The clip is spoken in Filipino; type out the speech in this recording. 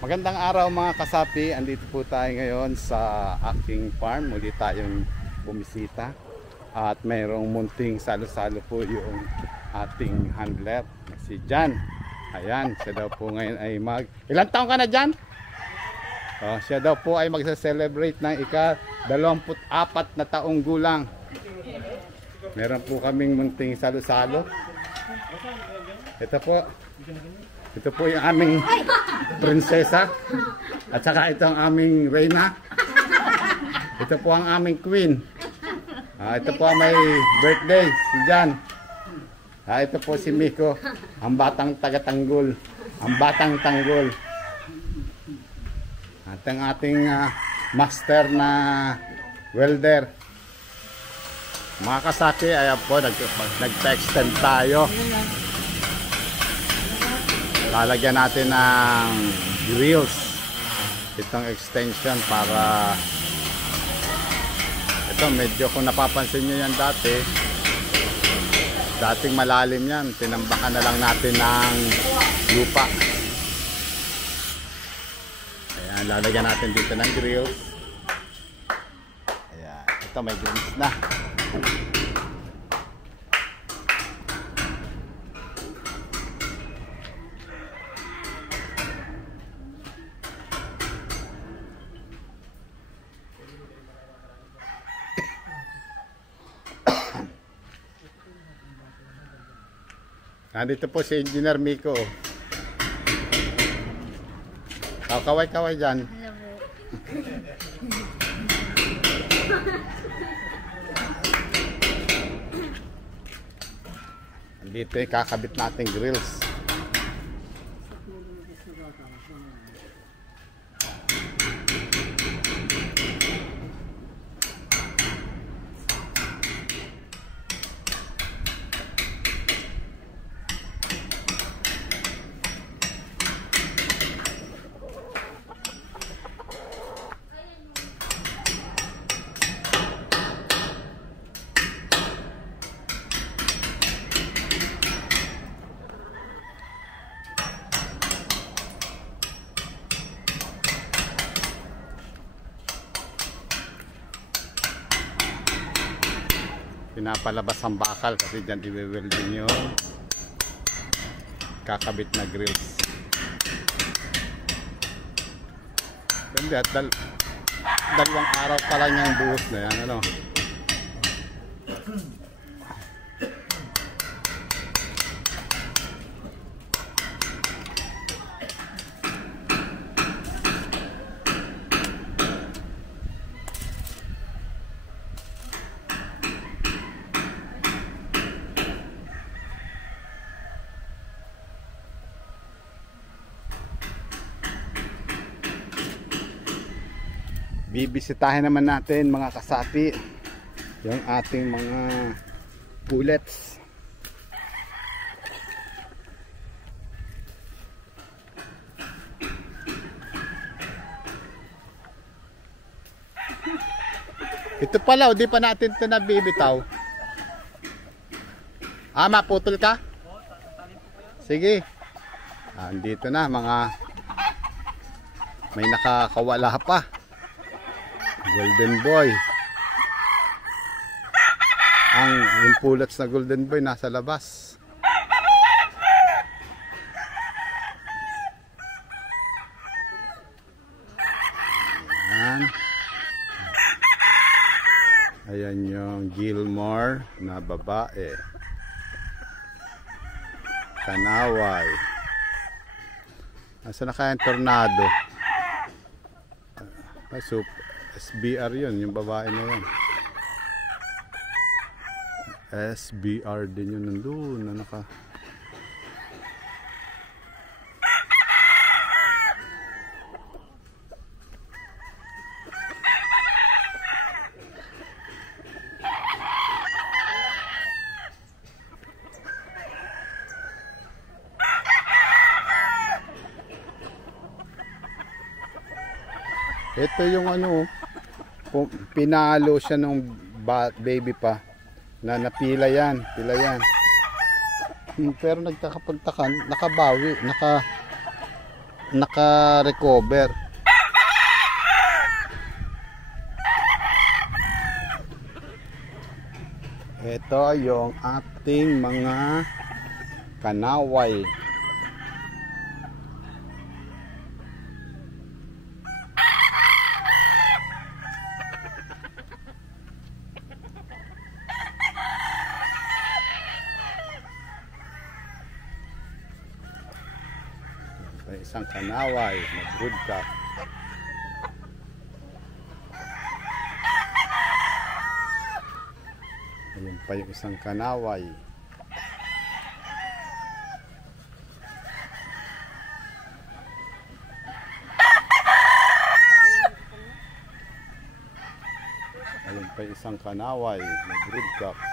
Magandang araw mga kasapi, andito po tayo ngayon sa aking farm. Muli tayong bumisita at mayroong munting salo-salo po yung ating handler, si Jan. Ayan, siya daw po ngayon ay Ilan taon ka na, Jan? Oh, siya daw po ay magsa-celebrate ng ika-24 na taong gulang. Meron po kaming munting salo-salo. Ito po yung aming prinsesa. At saka ito ang aming reyna. Ito po ang aming queen. Ito po ang may birthday, si Jan. Ito po si Miko, ang batang taga-tanggol. Ang batang tanggol. At ang ating master na welder. Mga kasaki, ayan po, nag-extend tayo. Lalagyan natin ng grills itong extension para ito medyo kung napapansin nyo yan dating malalim yan, tinambakan na lang natin ng lupa. Ayan, lalagyan natin dito ng grills. Ayan, ito may grills na. Nandito po si Engineer Miko. Kaway-kaway dyan. Nandito yung kakabit natin grills. Pinapalabas ang bakal kasi dyan i-welding yung kakabit na grills. Hindi at dalawang araw pa lang yung buhos na yan, ano. Bibisitahin naman natin mga kasapi yung ating mga pullets. Ito pala, di pa natin ito nabibitaw. Maputol ka? Sige. Andito na mga may nakakawala pa. Golden boy. Yung pullets na golden boy nasa labas. Ayan. Ayan yung Gilmore na babae. Kanaway. Asa na kaya yung tornado? SBR yun, yung babae na yun. SBR din yun nandun na naka. Ito yung ano, pinalo siya nung baby pa na napila yan, pila yan. Pero nagkakapagtaka, nakabawi, naka-recover. Ito yung ating mga kanaway. Isang kanaway na broodcock. Ayun pa yung isang kanaway. Ayun pa yung isang kanaway na broodcock.